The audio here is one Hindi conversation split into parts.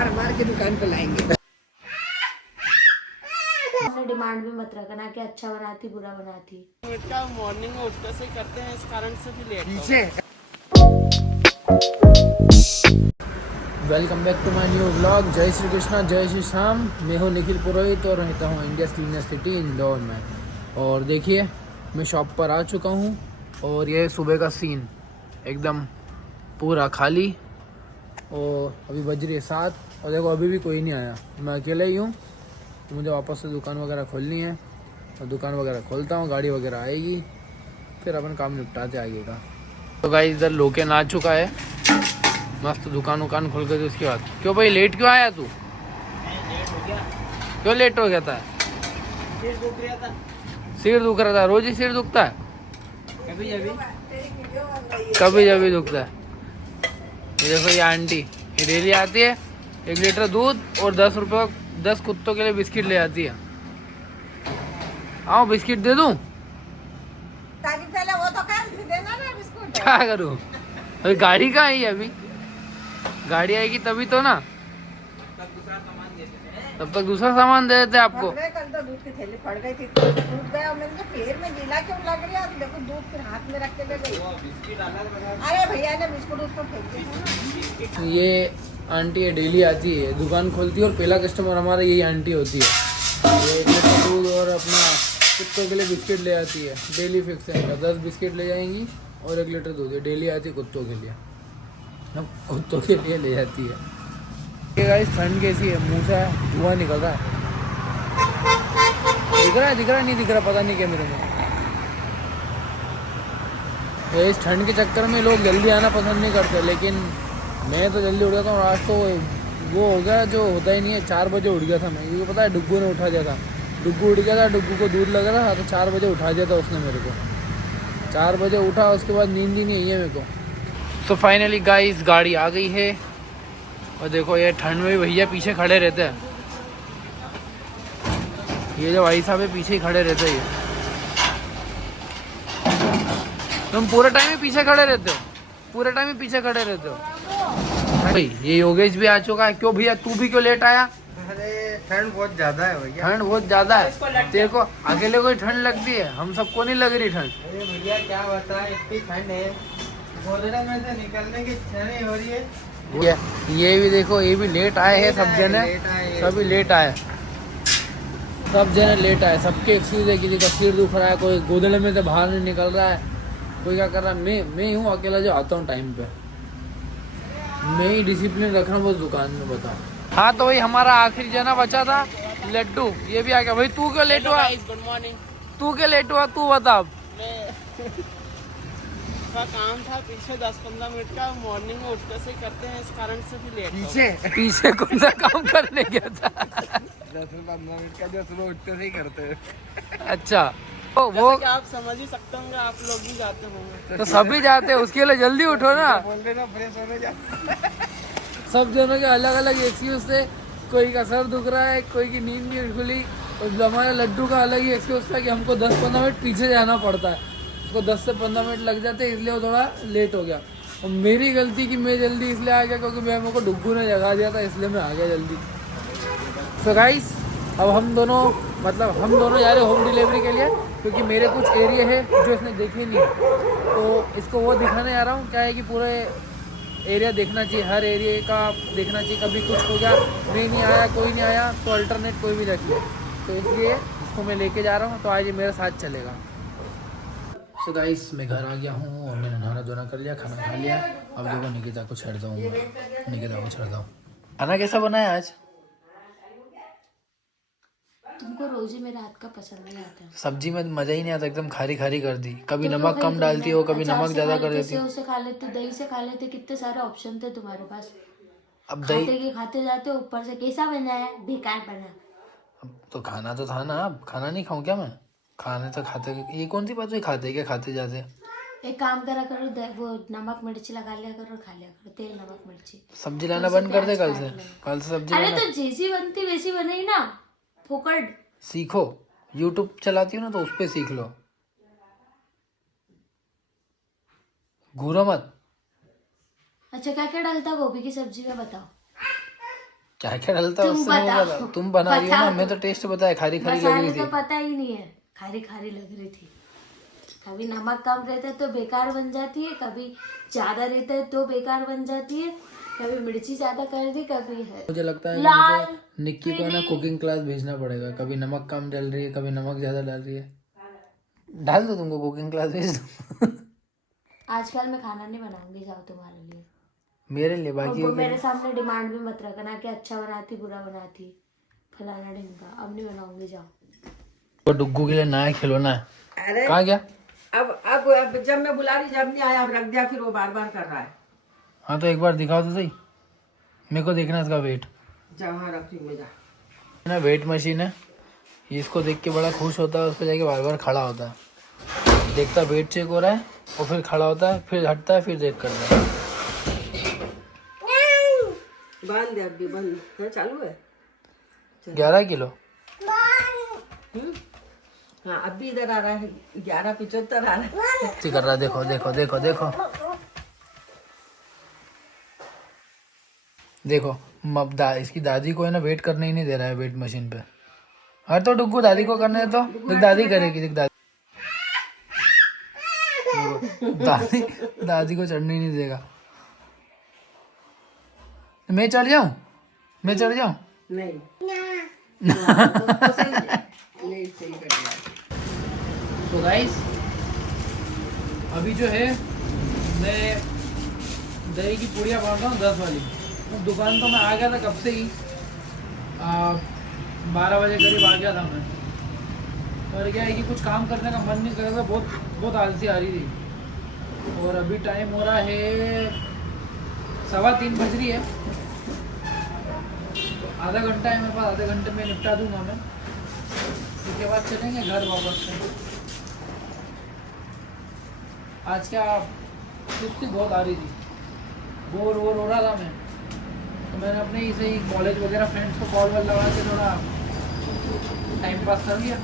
मार मार के दुकान पे लाएंगे। डिमांड भी मत रखना कि अच्छा बनाती बुरा बनाती। का मॉर्निंग में उठते से करते हैं, इस कारण से भी लेट पीछे welcome back to my new vlog. जय श्री कृष्णा, जय श्री श्याम। मैं हूँ निखिल पुरोहित और रहता हूँ इंडिया क्लीनर सिटी इंदौर में। और देखिए मैं शॉप पर आ चुका हूँ और ये सुबह का सीन एकदम पूरा खाली। और अभी बज रही है 7 और देखो अभी भी कोई नहीं आया। मैं अकेला ही हूँ तो मुझे वापस से दुकान वगैरह खोलनी है और दुकान वगैरह खोलता हूँ, गाड़ी वगैरह आएगी, फिर अपन काम निपटाते आइएगा। तो गाइस इधर लोकेन आ चुका है मस्त, दुकान उकान खोल कर। उसके बाद क्यों भाई लेट क्यों आया तू? लेट हो गया। क्यों लेट हो गया था? सिर दुख रहा था। सिर दुख रहा था? रोज ही सिर दुखता है? कभी कभी दुखता है। ये देखो ये आंटी, ये डेली आती है, 1 लीटर दूध और 10 रुपये 10 कुत्तों के लिए बिस्किट ले आती है। आओ बिस्किट दे दूं? पहले वो तो कर देना ना बिस्कुट। क्या करूं? अभी गाड़ी कहाँ आई है? अभी गाड़ी आएगी तभी तो ना, तब तक दूसरा सामान दे देते आपको। कल तो दूध की थैली फट गई थी, दूध गया मैंने कहा पैर में गीला क्यों लग रहा है, देखो दूध फिर हाथ में रख के ले गई। अरे भैया ने बिस्कुट उसको फेंक दिया। ये आंटी है, डेली आती है, दुकान खोलती है और पहला कस्टमर हमारा यही आंटी होती है। ये 1 लीटर दूध और अपना कुत्तों के लिए बिस्किट ले आती है। डेली फिक्स है इनका, 10 बिस्किट ले जाएंगी और 1 लीटर दूध। ये डेली आती है कुत्तों के लिए, कुत्तों के लिए ले जाती है। ये गाइस ठंड कैसी है, मुँह से धुआं निकल रहा है। दिख रहा है नहीं दिख रहा पता नहीं क्या मेरे में। इस ठंड के चक्कर में लोग जल्दी आना पसंद नहीं करते, लेकिन मैं तो जल्दी उठ जाता हूँ। आज तो वो हो गया जो होता ही नहीं है, 4 बजे उठ गया था मैं, क्योंकि पता है डुग्गू ने उठा दिया था। डुग्गू उठ गया था, डुग्गू को दूध लग रहा था तो 4 बजे उठा दिया था उसने मेरे को। 4 बजे उठा, उसके बाद नींद ही नहीं आई है मेरे को। तो फाइनली गाइस गाड़ी आ गई है और देखो ये ठंड में भी भैया पीछे खड़े रहते हैं। ये जो भाई साहब है पीछे ही खड़े रहते हैं। ये तुम पूरे टाइम ही पीछे खड़े रहते हो? पूरे टाइम ही पीछे खड़े रहते हो भाई? ये योगेश भी आ चुका है। क्यों भैया तू भी क्यों लेट आया? अरे ठंड बहुत ज्यादा है भैया। ठंड बहुत ज्यादा है? तेरे को अकेले कोई ठंड लगती है? हम सबको नहीं लग रही ठंड। अरे भैया क्या बता, इतनी ठंड है, गोदड़ा में से निकलने की इच्छा नहीं हो रही है। ये भी देखो, ये भी लेट आए हैं सब जने, सभी लेट आए, सब जने लेट आए। सबके एक्सक्यूज है, किसी का सिर दुख रहा है, कोई गोदड़े में से बाहर नहीं निकल रहा है, कोई क्या कर रहा है। मैं हूँ अकेला जो आता हूँ टाइम पे। मैं ही डिसिप्लिन रख रहा हूँ बस दुकान में, बताओ। हाँ तो वही हमारा आखिरी जना बचा था लड्डू, ये भी आ गया। भाई तू क्यों लेट हुआ? Good morning. तू क्यों लेट हुआ तू बता अब। का काम था पीछे 10-15 मिनट का, मॉर्निंग में उठते से करते हैं, इस कारण से भी लेट। पीछे कौन सा काम करने गया था? 10-15 मिनट का जो सुबह उठते से ही करते हैं। अच्छा तो वो कि आप समझ ही सकते होंगे, आप लोग भी जाते होंगे। तो सभी जाते हैं, उसके लिए जल्दी उठो ना। बोल रहे ना फ्रेश होने जा। सब जनों के अलग अलग एक्सक्यूज थे। कोई का सर दुख रहा है, कोई की नींद नहीं खुली, और हमारे लड्डू का अलग ही एक्सक्यूज था कि हमको 10-15 मिनट पीछे जाना पड़ता है। उसको 10 से 15 मिनट लग जाते, इसलिए वो थोड़ा लेट हो गया। और मेरी गलती कि मैं जल्दी इसलिए आ गया क्योंकि मेरे को डुग्गू ने जगा दिया था, इसलिए मैं आ गया जल्दी। तो गाइस अब हम दोनों जा रहे होम डिलीवरी के लिए, क्योंकि मेरे कुछ एरिया है जो इसने देखे नहीं, तो इसको वो दिखाने जा रहा हूँ। क्या है कि पूरे एरिया देखना चाहिए, हर एरिया का देखना चाहिए। कभी कुछ हो गया, मैं नहीं आया, कोई नहीं आया, तो अल्टरनेट कोई भी रख ले, तो इसलिए इसको मैं लेके जा रहा हूँ। तो आज ये मेरे साथ चलेगा। सो गाइस मैं घर आ गया हूँ और मैंने नहाना धोना कर लिया, खाना खा लिया। अब देखो निकिता को छेड़ता हूँ, निकिता को छेड़ता हूँ। खाना कैसा बना है आज? तुमको रोज ही मेरा हाथ का पसंद नहीं आता। सब्जी में मजा ही नहीं आता, एकदम खारी खारी कर दी। कभी नमक कम डालती हो, कभी नमक ज्यादा कर देती हो। उसे खा लेते, दही से खा लेते, कितने सारे ऑप्शन थे तुम्हारे पास। अब खाते दही के खाते जाते, ऊपर से कैसा बना है, बेकार बना। अब तो खाना तो था ना, अब खाना नहीं खाऊं क्या मैं? खाने तो खाते, ये कौन सी बात हुई खाते क्या खाते जाते? एक काम करा करो, वो नमक मिर्ची लगा लिया करो, खा लिया करो, तेल नमक मिर्ची। सब्जी लाना बंद कर दे कल से। कल से सब्जी अरे लाना तो जैसी बनती वैसी बनेगी ना, फोकट। सीखो, यूट्यूब चलाती हो ना, तो उस पे सीख लो, घूरो मत। अच्छा क्या क्या डालता गोभी की सब्जी में बताओ। क्या क्या डलता है तुम उससे नहीं बताओ। पता। तुम बना रही हो ना, हमें तो टेस्ट पता है, खारी खारी लग रही मसाले थी। तो पता ही नहीं है, खारी खारी लग रही थी। कभी नमक कम रहता है तो बेकार बन जाती है, कभी ज्यादा रहता है तो बेकार बन जाती है, कभी मिर्ची ज्यादा कर दी, कभी है। मुझे लगता है कि लाल, मुझे निक्की को ना कुकिंग क्लास भेजना पड़ेगा। कभी नमक कम डल रही है, कभी नमक ज्यादा डाल रही है। डाल दो, तुमको कुकिंग क्लास भेज दो। आजकल मैं खाना नहीं बनाऊंगी, जाओ तुम्हारे लिए। मेरे लिए और बाकी वो मेरे सामने डिमांड भी मत रखना कि अच्छा बनाती बुरा बनाती, फलाना ढिमका। अब नहीं बनाऊंगी, जाओ। वो डुग्गू के लिए नया खिलौना है। अरे कहाँ गया? अब जब मैं बुला रही जब नहीं आया, अब रख दिया, फिर वो बार बार कर रहा है। हाँ तो एक बार दिखाओ तो सही, मेरे को देखना है इसका वेट। जहाँ रख में जा ना वेट मशीन है ये, इसको देख के बड़ा खुश होता है, उस पर जाके बार बार खड़ा होता है, देखता वेट चेक हो रहा है और फिर खड़ा होता है, फिर हटता है, फिर देख करता है। बंद है, अभी बंद है, चालू है। 11 किलो। हाँ अब भी इधर आ रहा है, 11:75 आ रहा है। कर रहा है, देखो देखो देखो देखो देखो। इसकी दादी को है ना वेट करने ही नहीं दे रहा है वेट मशीन पे। हाँ तो डुग्गू दादी को करने दे, तो देख दादी करेगी, देख दादी। दादी दादी को चढ़ने ही नहीं देगा। मैं चढ़ जाऊं, मैं चढ़ जाऊं? नहीं नहीं सही कर दिया। तो गाइस अभी जो है मैं दही की पूड़ियाँ बांट रहा हूँ 10 वाली। तो दुकान तो मैं आ गया था कब से ही, 12 बजे करीब आ गया था मैं। और क्या है कि कुछ काम करने का मन नहीं कर रहा था, बहुत आलसी आ रही थी। और अभी टाइम हो रहा है 3:15 बज रही है। आधा घंटा है मेरे पास, आधे घंटे में निपटा दूंगा मैं, उसके बाद चलेंगे घर वापस से। आज क्या सुस्ती बहुत आ रही थी, बोर हो रहा था मैं, तो मैंने अपने ही से ही कॉलेज वगैरह फ्रेंड्स को कॉल वॉल लगा के थोड़ा टाइम पास कर लिया।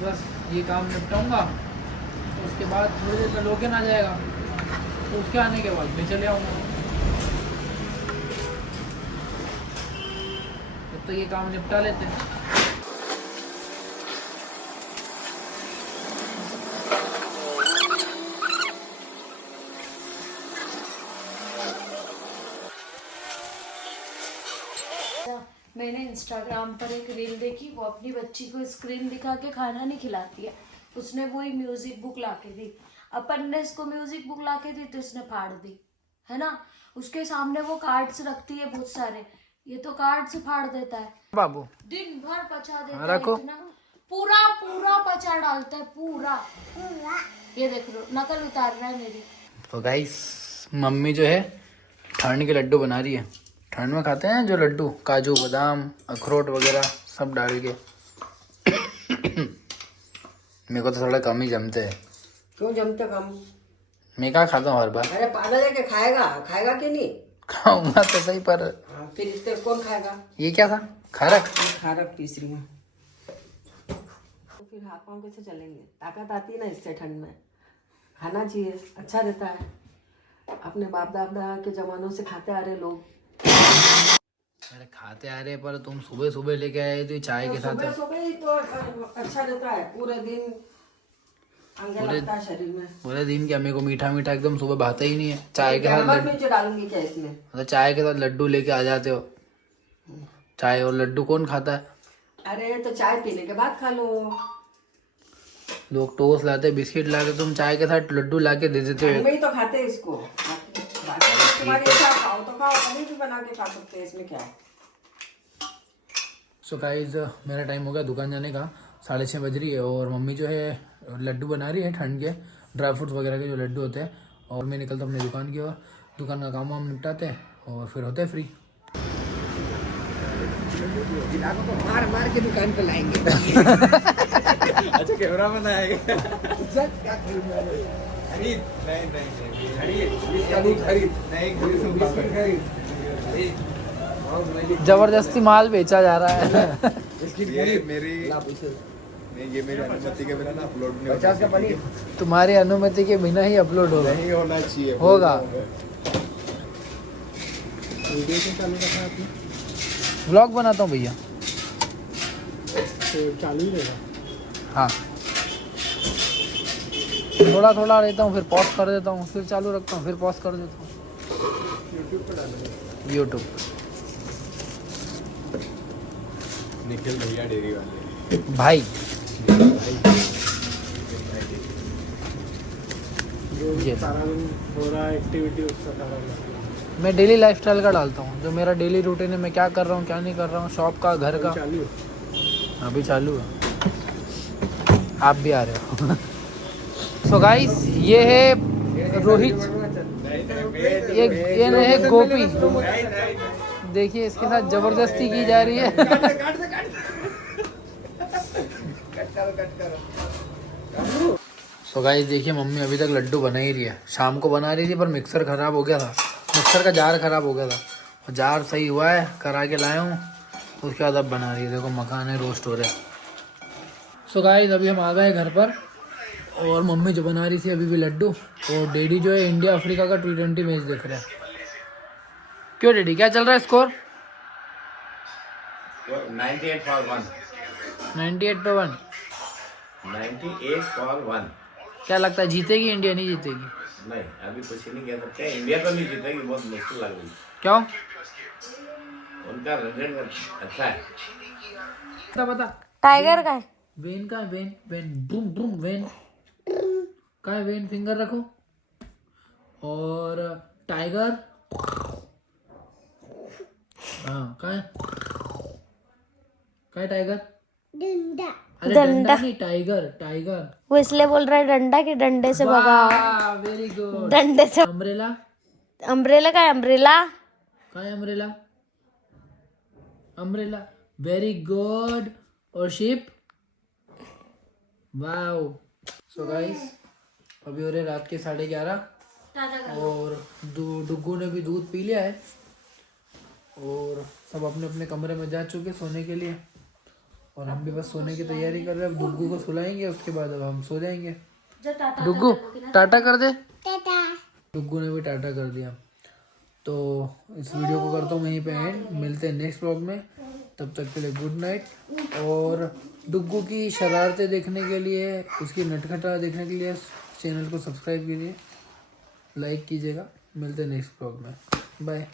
बस ये काम निपटाऊंगा तो उसके बाद थोड़ी देर में लोकेन आ जाएगा, तो उसके आने के बाद मैं चले आऊँगा। तब तो ये काम निपटा लेते हैं। मैंने इंस्टाग्राम पर एक रील देखी, वो अपनी बच्ची को स्क्रीन दिखा के खाना नहीं खिलाती है, उसने वही म्यूजिक बुक ला के दी। अपन ने इसको म्यूजिक बुक ला के दी तो इसने फाड़ दी, है ना। उसके सामने वो कार्ड्स रखती है बहुत सारे, ये तो कार्ड्स फाड़ देता है बाबू, दिन भर पचा देता है, रखो। इतना पूरा पचा डालता है पूरा। ये देख लो नकल उतार रहा है मेरी। तो गाइस मम्मी जो है ठंड के लड्डू बना रही है। ठंड में खाते हैं जो लड्डू, काजू बादाम अखरोट वगैरह सब डाल के। मेरे को तो थोड़ा कम ही जमते हैं। क्यों जमते कम? मैं क्या खाता हूँ हर बार। अरे पागल है कि खाएगा कि नहीं? खाऊंगा तो सही, पर फिर इससे कौन खाएगा? ये क्या था? खारक। खारक पीस रही हूँ। तो फिर हाथ पाँव कैसे चलेंगे? ताकत आती है ना इससे, ठंड में खाना चाहिए, अच्छा रहता है। अपने बाप दादा के जमानों से खाते आ रहे लोग। अरे खाते आ रहे, पर तुम सुबह सुबह लेके आए तो चाय के साथ। सुबह ही तो अच्छा रहता है, पूरे दिन अंगे लगता है शरीर में। पूरे दिन क्या, मेरे को मीठा मीठा एकदम सुबह भाता ही नहीं है। चाय के साथ नमक मिर्च डालूंगी क्या इसमें? मतलब चाय के साथ लड्डू लेके आ जाते हो। चाय और लड्डू कौन खाता है? अरे तो चाय पीने के बाद खा लो। लोग टोस्ट लाते, बिस्किट लाते, तुम चाय के साथ लड्डू ला के दे देते हो। वही तो खाते हैं इसको। तुम्हारी इच्छा, खाओ तो खाओ, कभी भी बना के खा सकते हैं, इसमें क्या है। सो गाइस मेरा टाइम हो गया दुकान जाने का, 6:30 बज रही है। और मम्मी जो है लड्डू बना रही है ठंड के, ड्राई फ्रूट्स वगैरह के जो लड्डू होते हैं। और मैं निकलता हूँ अपनी दुकान की ओर, दुकान का काम वाम निपटाते हैं और फिर होते हैं फ्री। मार के दुकान पे लाएंगे। अच्छा कैमरा में आएगा। जबरदस्ती माल बेचा जा रहा है। ये मेरी अनुमति के बिना ना अपलोड नहीं होगा। तुम्हारी अनुमति के बिना ही अपलोड होगा। नहीं होना चाहिए। होगा। वीडियो क्यों चालू रखा है आपने? व्लॉग बनाता हूँ भैया। तो चालू ही रहेगा। हाँ, थोड़ा थोड़ा लेता हूँ, फिर पॉज कर देता हूँ, फिर चालू रखता हूँ, फिर पॉज कर देता हूँ। यूट्यूब पर डालेंगे। यूट्यूब निखिल भैया डेयरी वाले भाई। जो ये। सारा दिन हो रहा है एक्टिविटी उसका सारा बना। मैं डेली लाइफस्टाइल का डालता हूँ, जो मेरा डेली रूटीन है, मैं क्या कर रहा हूँ क्या नहीं कर रहा हूँ, शॉप का, घर का। चालू अभी चालू है, आप भी आ रहे हो। सो गाइस, ये है रोहित, ये है गोपी। देखिए इसके साथ जबरदस्ती की जा रही है। सो गाइस देखिए, मम्मी अभी तक लड्डू बना ही रही है। शाम को बना रही थी पर मिक्सर ख़राब हो गया था, मिक्सर का जार ख़राब हो गया था। और जार सही हुआ है, करा के लाया हूँ, उसके बाद अब बना रही है। देखो मखाने रोस्ट हो रहे हैं। सो गाइस अभी हम आ गए घर पर, और मम्मी जो बना रही थी अभी भी लड्डू, और डैडी जो है इंडिया अफ्रीका का T20 मैच देख रहे हैं। क्यों डैडी, क्या चल रहा है स्कोर? 98 for 1 98 पे 1। 98 for 1 क्या लगता है जीतेगी इंडिया, नहीं जीतेगी? नहीं, अभी कुछ ही नहीं कह सकते। इंडिया तो नहीं जीतेगी, बहुत मुश्किल लग रही। क्यों? उनका रन रेट अच्छा है। बता बता। टाइगर का है। वेन का है, वेन वेन ब्रूम ब्रूम वेन का है, वेन फिंगर रखो। और टाइगर, हाँ का है टाइगर? अरे डंडा नहीं, टाइगर टाइगर। वो इसलिए बोल रहा है डंडा कि डंडे से भगा। Very good. डंडे से। अम्ब्रेला अम्ब्रेला का है, अम्ब्रेला। का है अम्ब्रेला? Umbrella, very good. और शिप, वाओ। सो गाइस अभी हो रहे रात के 11:30, और डुग्गू ने भी दूध पी लिया है, और सब अपने अपने कमरे में जा चुके सोने के लिए, और हम भी बस सोने की तैयारी कर रहे हैं। अब डुग्गू को सुलाएंगे, उसके बाद अब हम सो जाएंगे। डुग्गू टाटा कर दे। डुग्गू ने भी टाटा कर दिया। तो इस वीडियो को करता हूँ यहीं पे एंड, मिलते हैं नेक्स्ट व्लॉग में। तब तक के लिए गुड नाइट। और डुग्गू की शरारतें देखने के लिए, उसकी नटखटा देखने के लिए चैनल को सब्सक्राइब कीजिए, लाइक कीजिएगा। मिलते हैं नेक्स्ट व्लॉग में, बाय।